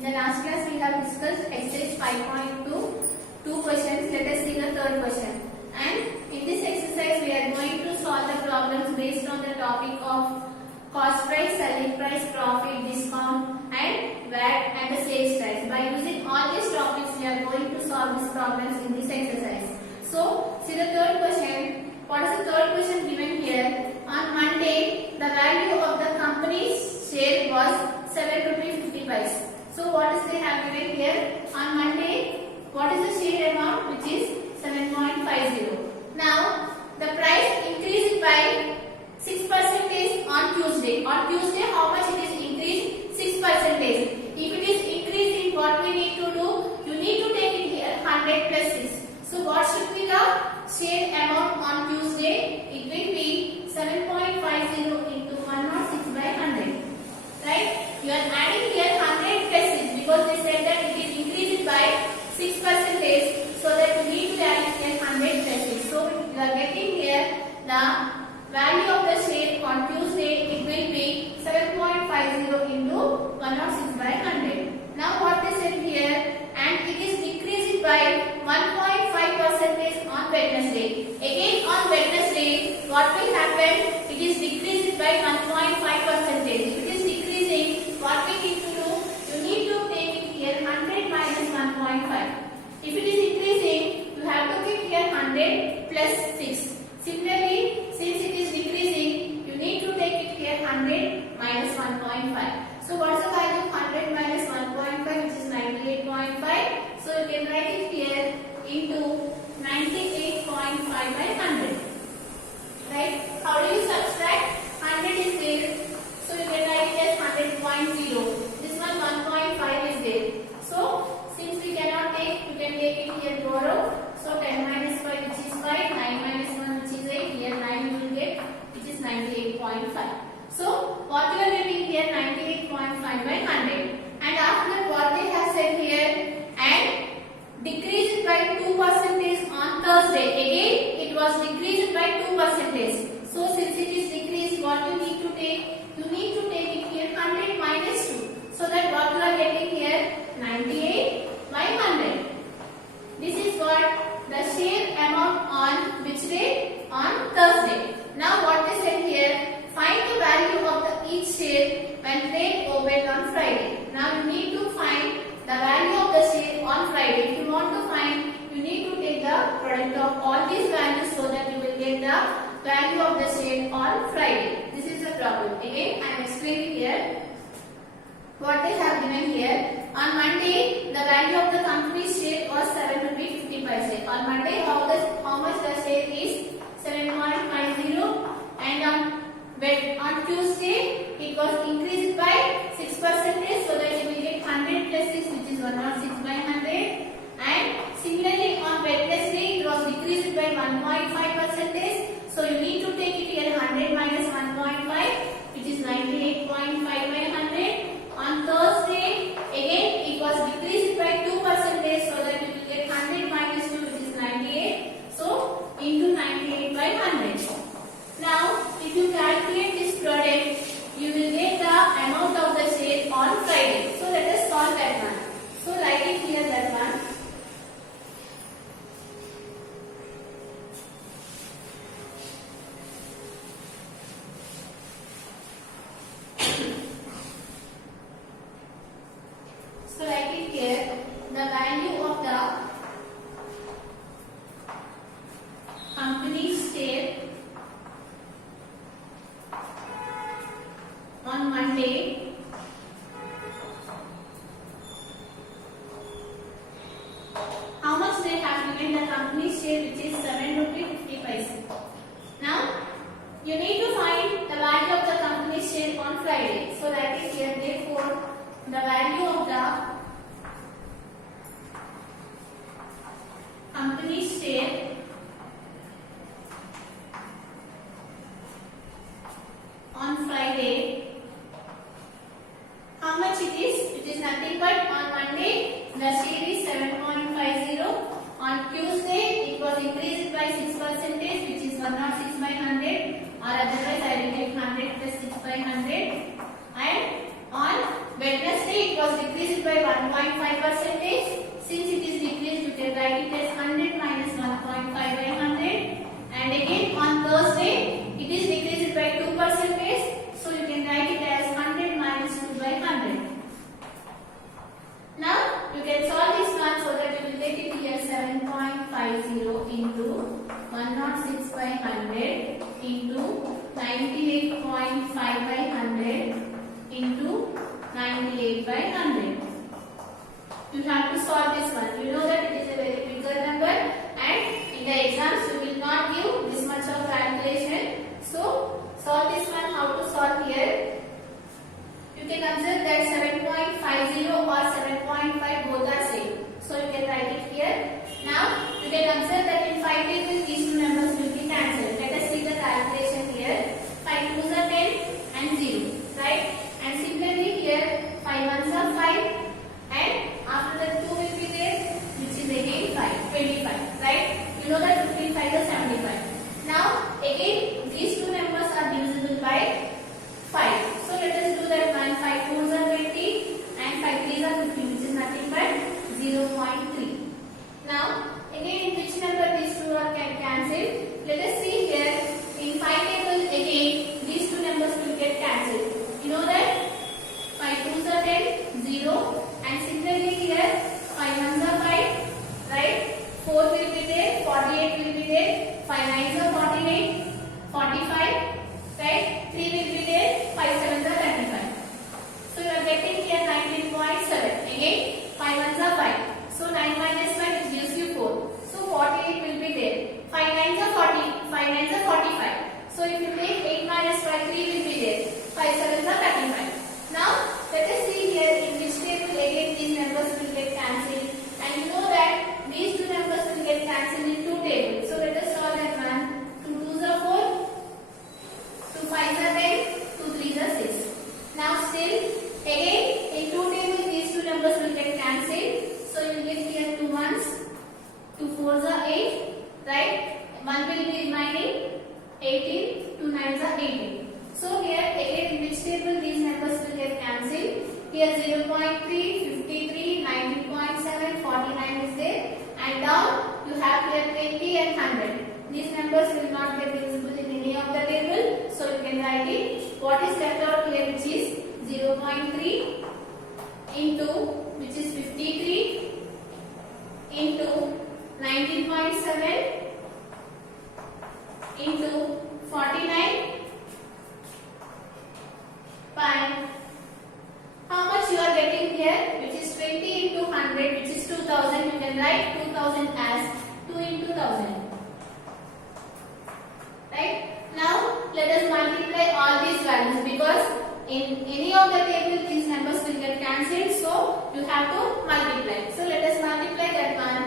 In the last class we have discussed exercise 5.2, two questions. Let us see the third question. And in this exercise we are going to solve the problems based on the topic of cost price, selling price, profit, discount and VAT and the sales price. By using all these topics we are going to solve these problems in this exercise. So see the third question. What is the third question given here? On Monday the value of the company's share was 7 rupees 50 paise. So what is they have given here? On Monday, what is the share amount? Which is 7.50. Now the price increased by 6% on Tuesday. On Tuesday, how much it is increased? 6%. If it is increasing, what we need to do? You need to take it here 100 plus 6. So what should be the share amount on Tuesday? It will be 7.50 into 106 by 100. Right? You are adding here 100 plus 6 because they said that it is increased by 6%. So that you need to add here 100 plus 6. So you are getting here the value of the share on Tuesday. It will be 7.50 into 106 by 100. Now what they said here, and it is decreased by 1.5% on Wednesday. Again on Wednesday, what will happen? It is decreased by 1.5%. If it is decreasing, what we need to do? You need to take it here 100 minus 1.5. If it is increasing, you have to take here 100 plus 6. Similarly, since it is decreasing, you need to take it here 100 minus 1.5. So what is the value of 100 minus 1.5, which is 98.5. So you can write it here into 98.5 by 100. Right? How do you subtract? 100 is there. So you can write it as 100.0. This one 1.5 is there. So since we cannot take, you can take it here borrow. So 10 minus 5, which is 5, 9 minus 1, which is 8. Here 9 you will get, which is 98.5. So what you are getting here 98.5 by 100. And after what they have said here, and decreased by 2% on Thursday. Again it was decreased by 2%. So since it is decreased, what you need to take? You need to take it here 100 minus 2. So that what you are getting here 98 by 100. This is what the share amount on which day? On Thursday. Now what they said here, find the value of the each share when trade opened on Friday. Now you need to find the value of the share on Friday. If you want to find, you need to take the product of all these values so that you will get the value of the share on Friday. This is the problem. Again I am explaining here what they have given here. On Monday, the value of the company's share was 7 rupees 50 paise. On Monday, how much the share is? 7.50. And on Tuesday, it was increased by 6%. So that you will get 100 plus 6, which is 106 by 100. And similarly, on Wednesday, it was decreased by 1.5%. So you need to take it here 100 minus 1.5, which is 98.5 by 100. On Thursday, again it was decreased by 2%, so that you will get 100 minus 2, which is 98. So into 98 by 100. Now, if you calculate this product, you will get the amount of the share on Friday. So let us solve that one. So write it here, that one. So write it here, the value of the company's share on Monday how much they have given the company's share, which is 7 rupees 50 paise. Now you need to find the value of the company's share on Friday. So write it here, therefore the value of the company's share on Friday, how much it is? It is nothing but on Monday the share is 7.50. On Tuesday it was increased by 6%, which is 106 by 100, or otherwise I will get 100 plus 6 by 100. And on Wednesday it was decreased by 1.5 percentage. Since it is decreased, you can write it as 100 minus 1.5 by 100. And again on Thursday, it is decreased by 2 percentage. So you can write it as 100 minus 2 by 100. Now you can solve this one so that you will get it here 7.50 into 106 by 100 into 98.5 by 100 into 98 by 100. You have to solve this one. You know that it is a very bigger number and in the exams you will not give this much of calculation. So solve this one. How to solve here? You can observe that 7.50 or 7.5 both are same. So you can write it here. Now you can observe that in 5 tables these two numbers will be cancelled. Let us see the calculation here. 5 2s are 10 and 0. Right? And similarly here 5 1s are 5 and after that 2 will be there which is again 5, 25. Right? You know that 55 is 75. Now again these two numbers are divisible by 5. So let us do that one. 5 4s are 20 and 5 3s are 50 which is nothing but 0.3. Now again in which number these two are cancelled? Let us see here in 5 tables again these two numbers will get cancelled. You know that 5 2s are 10, 0 and similarly here 5 1s are 5, right? 4 will be there, 48 will be there, 5 9s are 48, 45, right? 3 will be there, 5 7s are 35. So you are getting here 19.7. Again 5 1s are 5. So 9 minus 5 it gives you 4. So 48 will be there. 5 9s are 40, 5 9s are 45. So if you take 8 minus 5, 3 will be there. 5 7s are 35. Now let us see here in which table again these numbers will get cancelled. And you know that these two numbers will get cancelled in two tables. So let us solve that one. 2 2s are 4, 2 5s are 10, 2 3s are 6. Now still again in two tables these two numbers will get cancelled. So you will get here 2 1s, 2 4s are 8, right? 1 will be remaining 18, 2 9s are 18. So here again in which table these numbers will get cancelled. Here 0.3, 53, 19.7, 49 is there and down you have here 20 and 100. These numbers will not get visible in any of the table. So you can write it. What is left out here which is 0.3 into which is 53 into 19.7 into 49 by how much you are getting here which is 20 into 100 which is 2000. You can write 2000 as 2 into 1000. Right? Now let us multiply all these values because in any of the table these numbers will get cancelled. So you have to multiply. So let us multiply that one.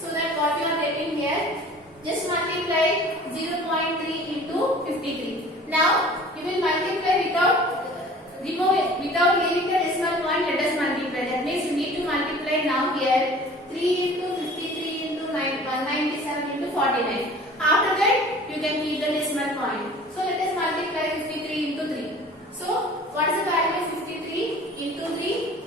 So that what you are getting here, just multiply 0.3 into 53. Now you will multiply without leaving the decimal point. Let us multiply. That means you need to multiply now here 3 into 53 into 197 into 49. After that you can keep the decimal point. So let us multiply 53 into 3. So what is the value of 53 into 3?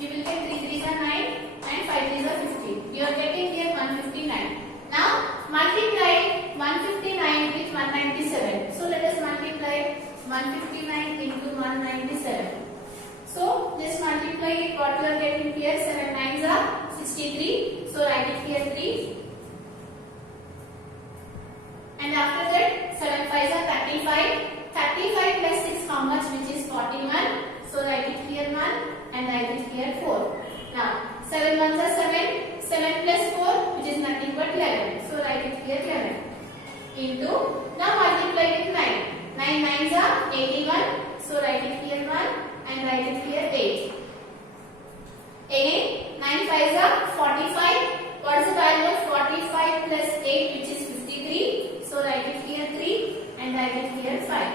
You will get 3 3s are 9 and 5 3s are 15. You are getting here 159. Now multiply 159 with 197. So let us multiply 159 into 197. So just multiply it. What you are getting here 7 9s are 63. So write it here 3. And after that 7 5s are 35. 35 plus 6 how much which is 41. So write it here 1 and write it here 4. Now 7 1s are 7. 7 plus 4 which is nothing but 11. So write it here 11. Into now multiply with 9. 9 9s are 81. So write it here 1 and write it here 8. Again 9 5s are 45. What is the value of 45 plus 8 which is 53. So write it here 3 and write it here 5.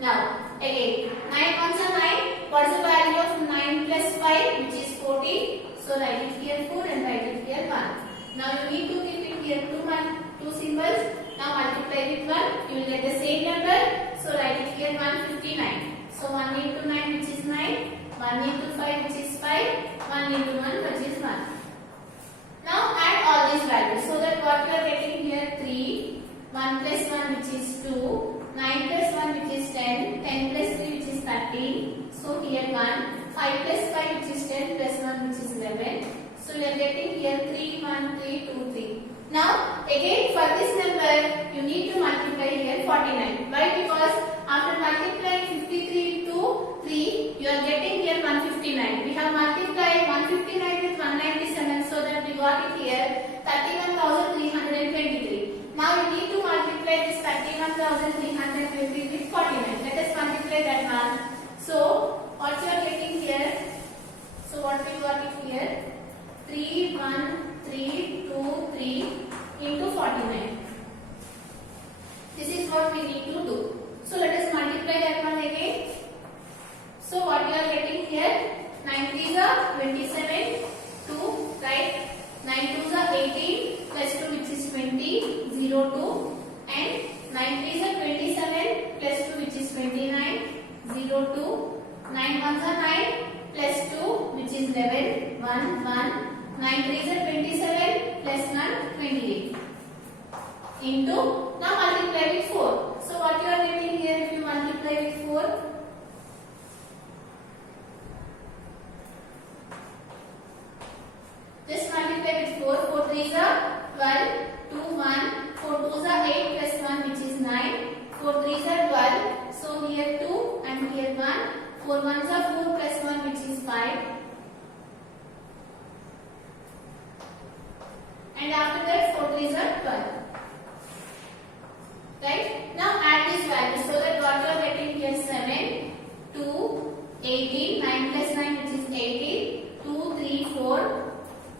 Now again 9 1s are 9. What is the value of 9 plus 5 which is 14. So write it here 4 and write it here 1. Now you need to keep it here 2 symbols. Now multiply with 1. You will get the same number. So write it here 159. So 1 into 9 which is 9. 1 into 5 which is 5, 1 into 1 which is 1. Now add all these values so that what you are getting here 3, 1 plus 1 which is 2, 9 plus 1 which is 10, 10 plus 3 which is 13. So here 1, 5 plus 5 which is 10 plus 1 which is 11. So we are getting here 3, 1, 3, 2, 3. Now again for this number you need to multiply here 49. Why? Because after multiplying 53 into 3 you are getting here 159. We have multiplied 159 with 197 so that we got it here 31,323. Now you need to multiply this 31,323 with 49. Let us multiply that one. So what you are getting here? So what we got it here? 3, 1, 3, 2, 3 into 49. This is what we need to do. So let us multiply that one again. So what you are getting here? 9 3s are 27, 2, right? 9 2s are 18 plus 2 which is 20, 0, 2. And 9 3s are 27 plus 2 which is 29, 0, 2. 9 1s are 9 plus 2 which is 11, 1, 1. 9 3s are 27 plus 1, 28. Into, now multiply with 4. So what you are getting here if you multiply with 4? Just multiply with 4. 4 3s are 12, 2, 1. 4 2s are 8 plus 1 which is 9. 4 3s are 12. So here 2 and here 1. 4 1s are 4 plus 1 which is 5. And after that 4 3s are 12. Right? Now add these values so that what you are getting here 7, 2, 18, 9 plus 9 which is 18, 2, 3, 4.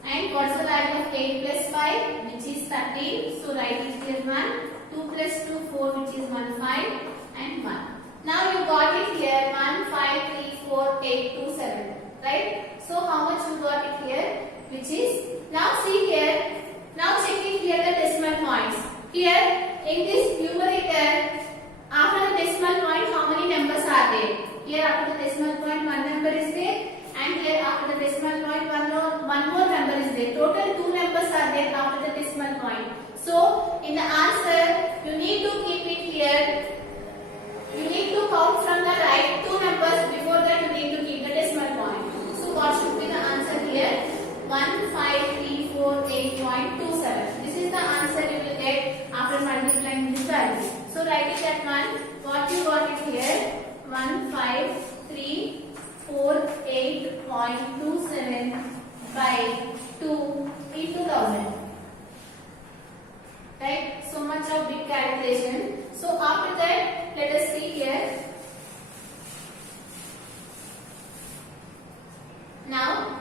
And what's the value of 8 plus 5 which is 13. So write it here 1, 2 plus 2, 4 which is 1, 5 and 1. Now you got it here 1, 5, 3, 4, 8, 2, 7. Right? So how much you got it here? Which is, now see here, now checking here the decimal points. Here in this numerator, after the decimal point how many numbers are there? Here after the decimal point one number is there and here after the decimal point one more number is there. Total 2 numbers are there after the decimal point. So in the answer you need to keep it here. You need to count from the right 2 numbers. Before that you need to keep the decimal point. So what should be the answer here? 1534.27. This is the answer you will get after multiplying this value. So write it at 1. What you got it here? 1534.27 by 2 into 1000. Right? So much of big calculation. So after that, let us see here. Now,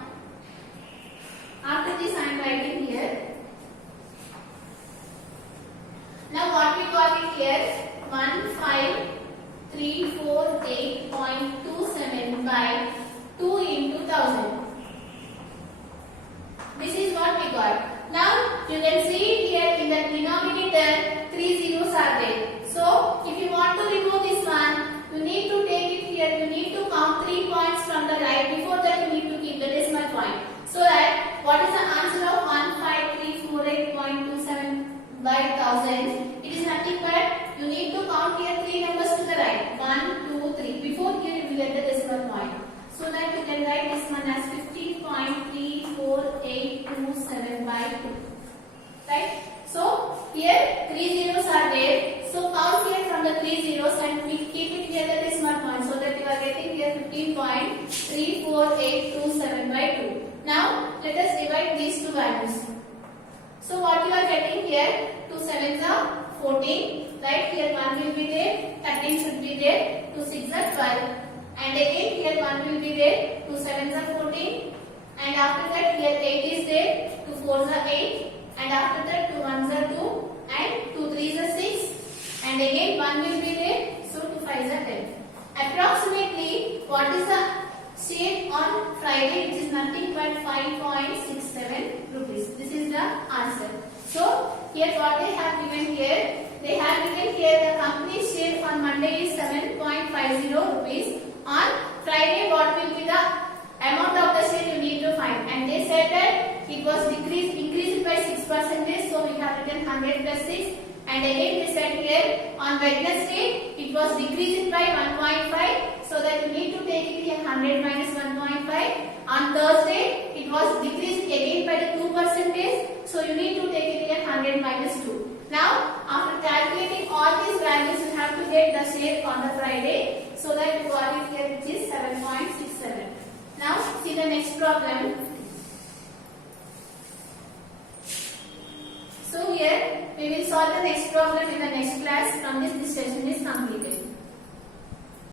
after this I am writing here. Now what we got it here? 1534.27 by 2 into 1000. This is what we got. Now you can see it here in the denominator 3 zeros are there. So if you want to remove this one, you need to take it here. You need to count 3 points from the right. Before that you need to keep the decimal point. So that what is the answer of 1534.27 by 1000? It is nothing but you need to count here 3 numbers to the right. 1, 2, 3. Before here you will get the decimal point. So that you can write this one as 50.34827 by 2. Right? So here 3 zeros are there. So count here from the 3 zeros and we keep it here the decimal point so that you are getting here 15.34827 by 2. Now let us divide these two values. So what you are getting here? 2 7s are 14. Right? Here 1 will be there. 13 should be there. 2 6 are 12. And again here 1 will be there. 2 7s are 14. And after that here 8 is there. 2 4s are 8. And after that 2 1s are 2. And 2 3s are 6. And again 1 will be there. So 2 5s are 10. Approximately what is the shade on Friday, which is nothing but 5.67 rupees. This is the answer. So here what they have given here, they have given here the company share on Monday is 7.50 rupees, on Friday what will be the amount of the share you need to find, and they said that it was increased by 6%, so we have written 100 plus 6. And again they said here on Wednesday it was decreased by 1.5, so that you need to take it here 100 minus 1.5. On Thursday it was decreased again by the 2%, so you need to take it here 100 minus 2. Now after calculating all these values you have to get the share on the Friday, so that you got it here which is 7.67. Now see the next problem. So here we will solve the next problem in the next class. From this session is completed.